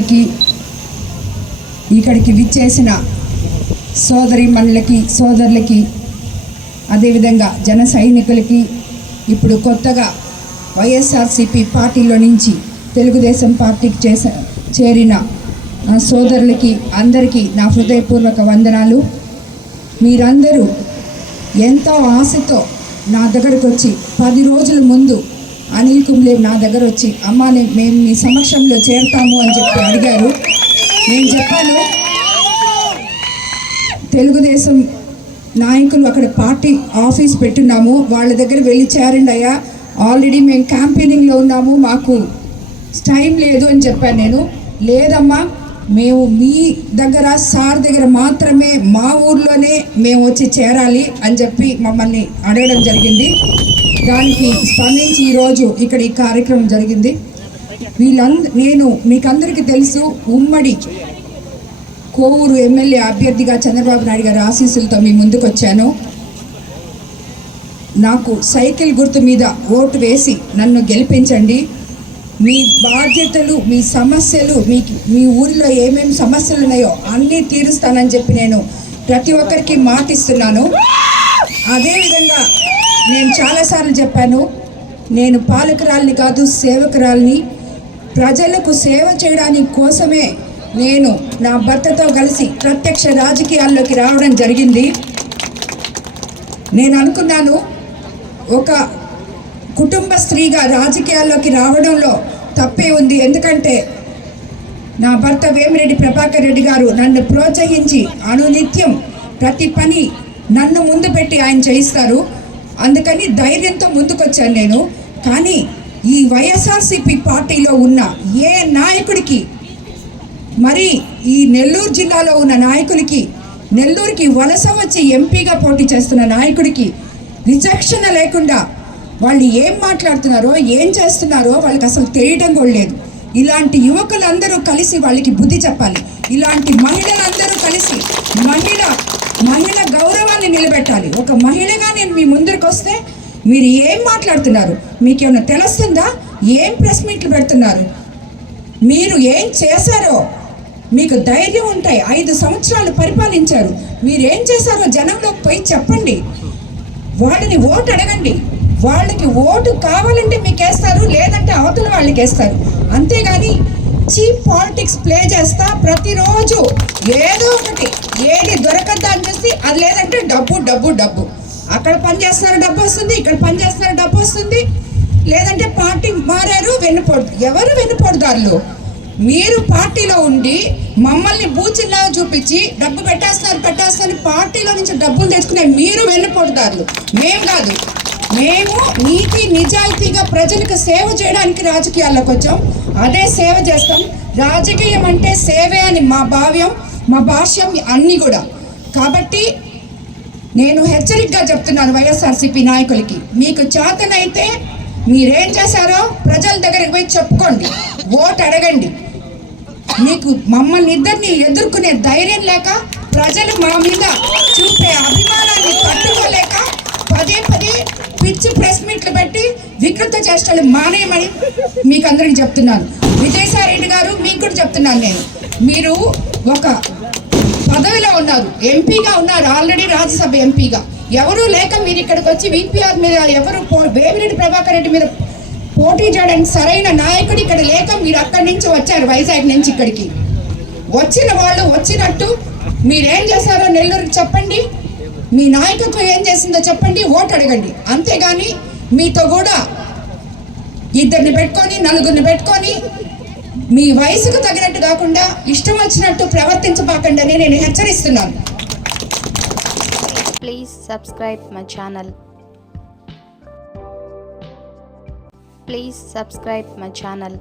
నాయకులకి ఇక్కడికి విచ్చేసిన సోదరి మనులకి సోదరులకి అదేవిధంగా జన సైనికులకి ఇప్పుడు కొత్తగా వైఎస్ఆర్సిపి పార్టీలో నుంచి తెలుగుదేశం పార్టీకి చేస చేరిన సోదరులకి అందరికీ నా హృదయపూర్వక వందనాలు. మీరందరూ ఎంతో ఆశతో నా దగ్గరకు వచ్చి పది రోజుల ముందు అనిల్ కుంబ్లే నా దగ్గర వచ్చి అమ్మ మేము మీ సమక్షంలో చేరుతాము అని చెప్పి అడిగారు. నేను చెప్పాను తెలుగుదేశం నాయకులు అక్కడ పార్టీ ఆఫీస్ పెట్టున్నాము వాళ్ళ దగ్గర వెళ్ళి చేరండి అయ్యా. ఆల్రెడీ మేము క్యాంపెయినింగ్లో ఉన్నాము మాకు టైం లేదు అని చెప్పాను నేను. లేదమ్మా మేము మీ దగ్గర సార్ దగ్గర మాత్రమే మా ఊర్లోనే మేము వచ్చి చేరాలి అని చెప్పి మమ్మల్ని అడగడం జరిగింది. దానికి స్పందించి ఈరోజు ఇక్కడ ఈ కార్యక్రమం జరిగింది. వీళ్ళంద నేను మీకందరికీ తెలుసు ఉమ్మడి కోవూరు ఎమ్మెల్యే అభ్యర్థిగా చంద్రబాబు నాయుడు గారి ఆశీస్సులతో మీ ముందుకు వచ్చాను నాకు సైకిల్ గుర్తు మీద ఓటు వేసి నన్ను గెలిపించండి. మీ బాధ్యతలు మీ సమస్యలు మీ మీ ఊరిలో ఏమేమి సమస్యలు ఉన్నాయో అన్నీ తీరుస్తానని చెప్పి నేను ప్రతి ఒక్కరికి మాటిస్తున్నాను. అదేవిధంగా నేను చాలాసార్లు చెప్పాను నేను పాలకురాల్ని కాదు సేవకురాలిని. ప్రజలకు సేవ చేయడానికి కోసమే నేను నా భర్తతో కలిసి ప్రత్యక్ష రాజకీయాల్లోకి రావడం జరిగింది. నేను అనుకున్నాను ఒక కుటుంబ స్త్రీగా రాజకీయాల్లోకి రావడంలో తప్పే ఉంది. ఎందుకంటే నా భర్త వేమిరెడ్డి ప్రభాకర్ రెడ్డి గారు నన్ను ప్రోత్సహించి అనునిత్యం ప్రతి పని నన్ను ముందు పెట్టి ఆయన చేయిస్తారు. అందుకని ధైర్యంతో ముందుకొచ్చాను నేను. కానీ ఈ వైఎస్ఆర్సిపి పార్టీలో ఉన్న ఏ నాయకుడికి మరి ఈ నెల్లూరు జిల్లాలో ఉన్న నాయకులకి నెల్లూరుకి వలస వచ్చి ఎంపీగా పోటీ చేస్తున్న నాయకుడికి రిజెక్షన్ లేకుండా వాళ్ళు ఏం మాట్లాడుతున్నారో ఏం చేస్తున్నారో వాళ్ళకి అసలు తెలియడం కూడా లేదు. ఇలాంటి యువకులందరూ కలిసి వాళ్ళకి బుద్ధి చెప్పాలి. ఇలాంటి మహిళలందరూ కలిసి మహిళ నిలబెట్టాలి. ఒక మహిళగా నేను మీ ముందరికి వస్తే మీరు ఏం మాట్లాడుతున్నారు? మీకేమైనా తెలుస్తుందా? ఏం ప్రెస్ మీట్లు పెడుతున్నారు? మీరు ఏం చేశారో? మీకు ధైర్యం ఉంటాయి ఐదు సంవత్సరాలు పరిపాలించారు. మీరేం చేశారో జనంలోకి పోయి చెప్పండి. వాళ్ళని ఓటు అడగండి. వాళ్ళకి ఓటు కావాలంటే మీకు వేస్తారు లేదంటే అవతల వాళ్ళకి వేస్తారు అంతేగాని చీప్ పాలిటిక్స్ ప్లే చేస్తా ప్రతిరోజు. ఏదో ఒకటి. ఏది దొరకద్దా అని చూసి అది లేదంటే డబ్బు డబ్బు డబ్బు. అక్కడ పని చేస్తున్నారు డబ్బు వస్తుంది. ఇక్కడ పని చేస్తున్నారు డబ్బు వస్తుంది. లేదంటే పార్టీ మారారు వెన్నుపోడు ఎవరు వెన్నుపోడుదారులు? మీరు పార్టీలో ఉండి మమ్మల్ని బూచిల్లా చూపించి డబ్బు పెట్టేస్తారు పెట్టేస్తారు పార్టీలో నుంచి డబ్బులు తెచ్చుకునే మీరు వెన్నుపోడుదారులు. మేము కాదు. మేము నీతి నిజాయితీగా ప్రజలకు సేవ చేయడానికి రాజకీయాల్లోకి వచ్చాం. అదే సేవ చేస్తాం. రాజకీయం అంటే సేవే అని మా భావ్యం మా భాష్యం అన్నీ కూడా. కాబట్టి నేను హెచ్చరికగా చెప్తున్నాను వైఎస్ఆర్సీపీ నాయకులకి. మీకు చేతనైతే మీరేం చేశారో ప్రజల దగ్గరికి పోయి చెప్పుకోండి. ఓటు అడగండి. మీకు మమ్మల్ని ఇద్దరిని ఎదుర్కొనే ధైర్యం లేక ప్రజలు మా మీద చూపే అభిమానాన్ని తట్టుకోలేక పదే పదే పిచ్చి ప్రెస్ మీట్లు పెట్టి వికృత చేష్టలు మానేయమని మీకు అందరికి చెప్తున్నాను. విజయసాయి రెడ్డి గారు మీకు కూడా చెప్తున్నాను నేను. మీరు ఒక పదవిలో ఉన్నారు ఎంపీగా ఉన్నారు ఆల్రెడీ రాజ్యసభ ఎంపీగా. ఎవరు లేక మీరు ఇక్కడికి వచ్చి విపిఆర్ మీద ఎవరు పో- వేమిరెడ్డి ప్రభాకర్ రెడ్డి మీద పోటీ చేయడానికి సరైన నాయకుడు ఇక్కడ లేక మీరు అక్కడి నుంచి వచ్చారు వైజాగ్ నుంచి ఇక్కడికి. వచ్చిన వాళ్ళు వచ్చినట్టు మీరేం చేశారో నెల్లూరుకి చెప్పండి. మీ నాయకత్వం ఏం చేసిందో చెప్పండి ఓటు అడగండి. అంతేగాని మీతో కూడా ఇద్దరిని పెట్టుకొని నలుగురిని పెట్టుకొని మీ వయసుకు తగినట్టు కాకుండా ఇష్టం వచ్చినట్టు ప్రవర్తించబాకండి అని నేను హెచ్చరిస్తున్నాను. Please subscribe my channel please subscribe my channel